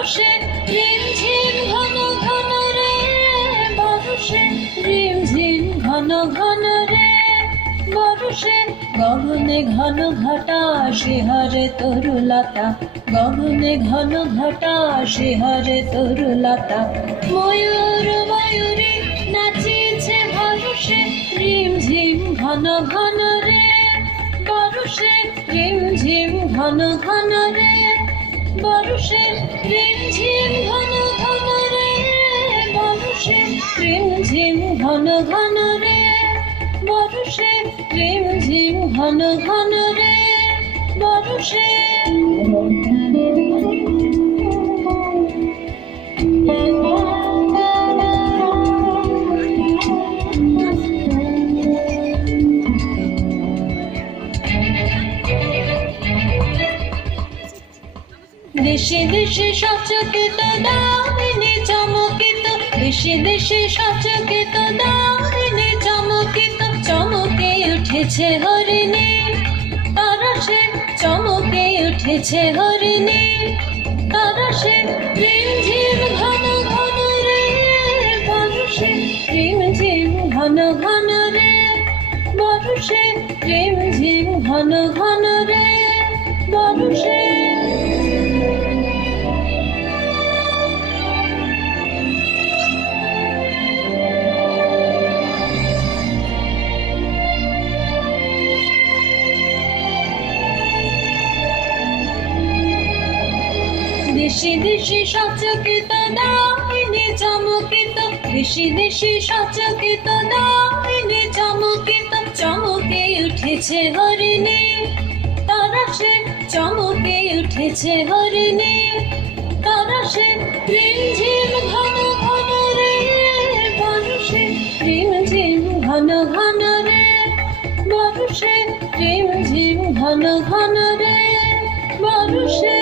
বরষে রিমঝিম ঘন ঘন রে, বরষে রিমঝিম ঘন ঘন রে, বরষে গগনে ঘন ঘটা শিহরে তরুলতা, গগনে ঘন ঘটা শিহরে তরুলতা। ময়ূর ময়ূরী নাচিছে হর্ষে রিমঝিম ঘন ঘন রে, বরষে রিমঝিম ঘন ঘন রে, বরষে রিমঝিম ঘন ঘন রে, বরষে রিমঝিম ঘন ঘন রে, বরষে রিমঝিম ঘন ঘন রে, বরষে। দেশে দেশে সচকিত দামিনী চমকিত, দেশে দেশে সচকিত দামিনী চমকিত, চমকে উঠেছে হরিণী তারাশে, চমকে উঠেছে হরিণী তারাশে। রিমঝিম ঘন ঘন রে, বরষে রিমঝিম ঘন ঘন রে, বরষে রিমঝিম ঘন ঘন রে, বরষে। দেশে দেশে সচকিত দামিনী চমকিত, দেশে দেশে সচকিত দামিনী চমকিত, চমকে উঠেছে হরিণী তারাশে, চমকে উঠেছে হরিণী তারাশে। রিমঝিম ঘন ঘন রে, বরষে রিমঝিম ঘন ঘন রে, বরষে রিমঝিম ঘন ঘন রে, বরষে।